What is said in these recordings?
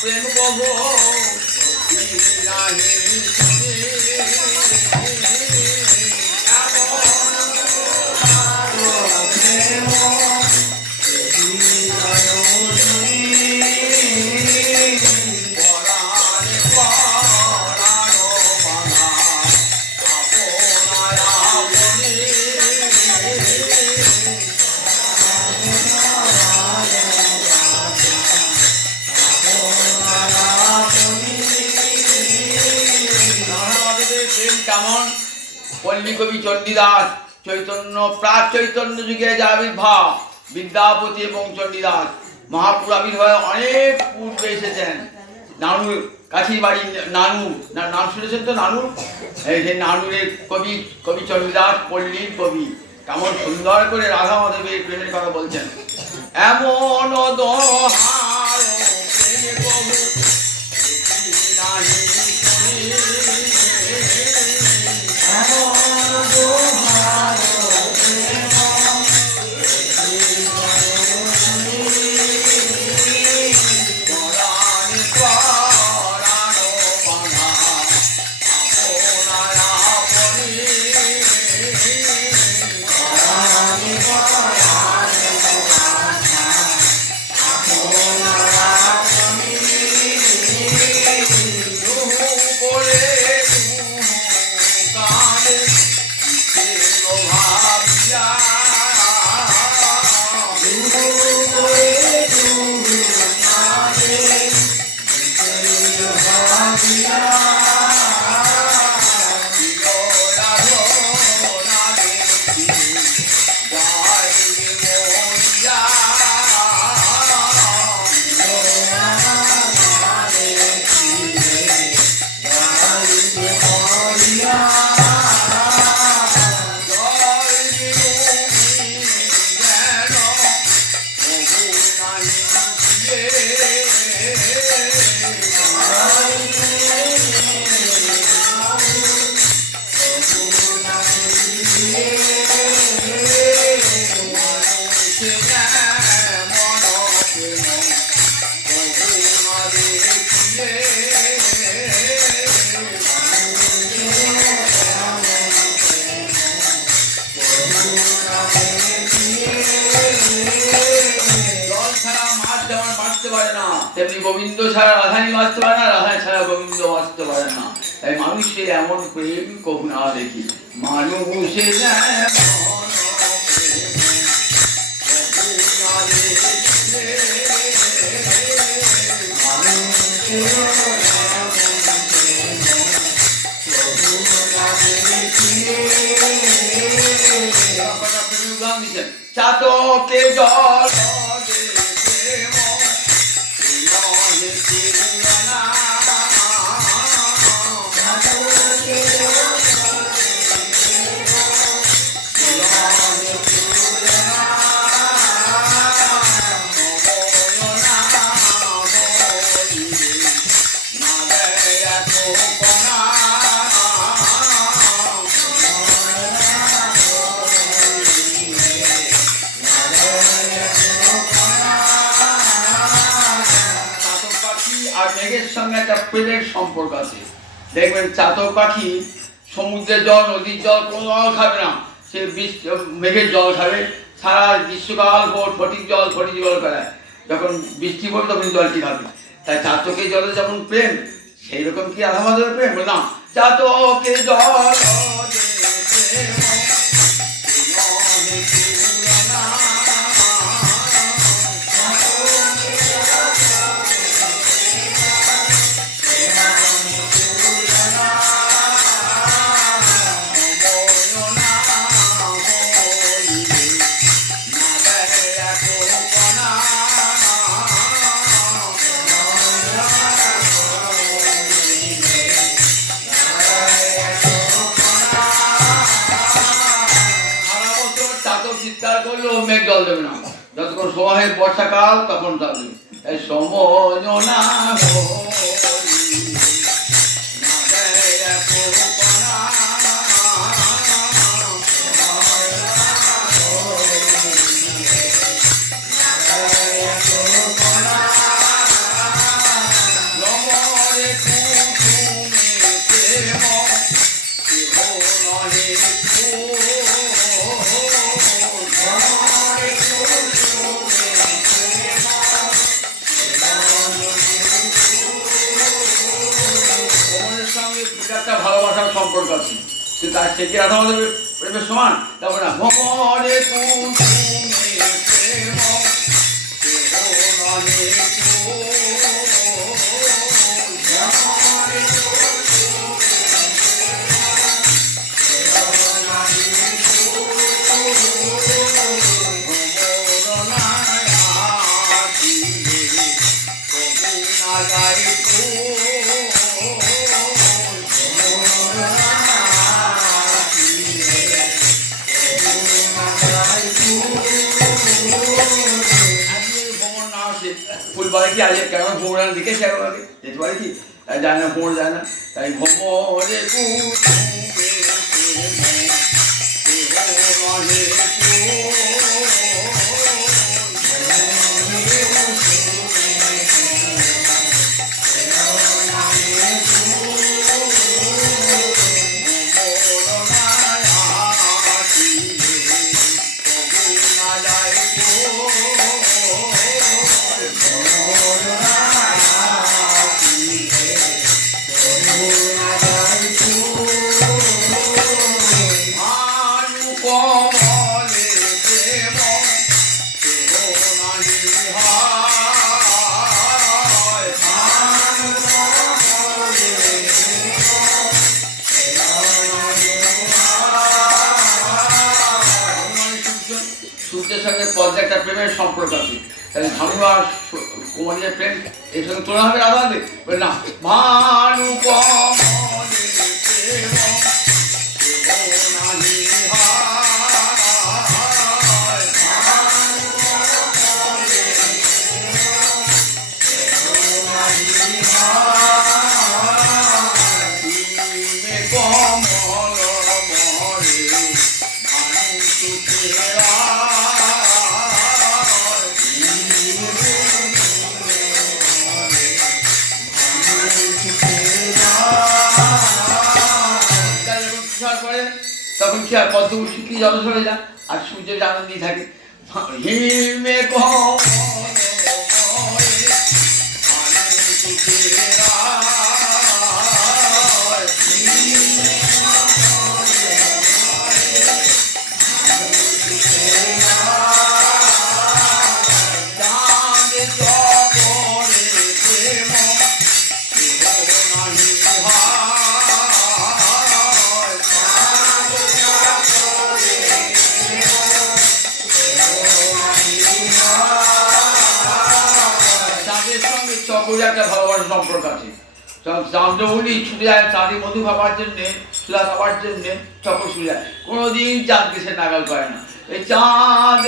প্রেম কহ পল্লী কবি চণ্ডীদাস চৈতন্য প্রাক চৈতন্য যুগে যে আবির্ভাব বিদ্যাপতি এবং চণ্ডীদাস মহাপুর আবির্ভাবে অনেক পূর্বে এসেছেন। নানুর কাছেই বাড়ি, নানু নাম শুনেছেন তো? নানু, এই যে নানুরের কবি কবি চণ্ডীদাস পল্লীর কবি কেমন সুন্দর করে রাধা মাধবের প্রেমের কথা বলছেন। এমন দোহার প্রেমে কবু তেমনি গোবিন্দ ছাড়া রাধানি বাঁচতে পারে না, রাধা ছাড়া গোবিন্দ বাঁচতে পারে না। তাই মানুষের এমন প্রেম কবু না দেখি, মানুষের চাতকে জল সঙ্গে একটা প্রেমের সম্পর্ক আছে। দেখবেন চাতক পাখি সমুদ্রের জল, নদীর জল কোনো জল খাবে না, সে মেঘের জল খাবে। সারা গ্রীষ্মকাল ভোর ফটিক জল খায়, যখন বৃষ্টি পড়বে তখন জলটি খাবে। তাই চাতকের জলে যেমন প্রেম, সেই রকম কি রাধা মাধবের প্রেম না? চাতকের জল চিৎকার করলেও মেঘ জল দেবে না, যতক্ষণ সময় বর্ষাকাল তখন জল দেবে। এই সময় না সম্পর্ক আছে, কিন্তু তার সে কি রাধা মাধবের প্রেমের সমান? তারপরে না ভমরে ফুলবাড়ি কি আজকে কেন ভ্রমণ দেখেছি এখন আগে যেতে পারি কি? তাই যায় না, ভ্রমণ যায় না, তাই ভ্রমণে সূর্যের সঙ্গে পদ্মা একটা প্রেমের সম্পর্ক আছে, তাহলে ভানু আর কুমারীর প্রেম এর সঙ্গে তোলা হবে রাধা হবে না? ভানু তখন কি আর পদ্ম শিখি জল সরে যা আর সূর্যের আনন্দেই থাকে। হিমে চকরি একটা ভালোবাসার সম্পর্ক আছে। চন্দ্রমণি ছুটে যায় চাঁদের মধু খাবার জন্যে, সুধা খাবার জন্যে চকর ছুটে যায়, কোনোদিন চাঁদকে সে নাগাল পায় না। এই চাঁদ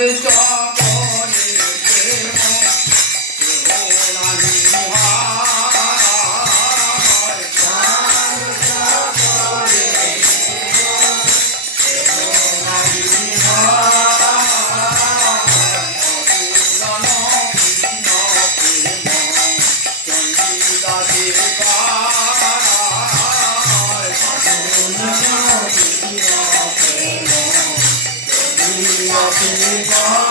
Happy birthday.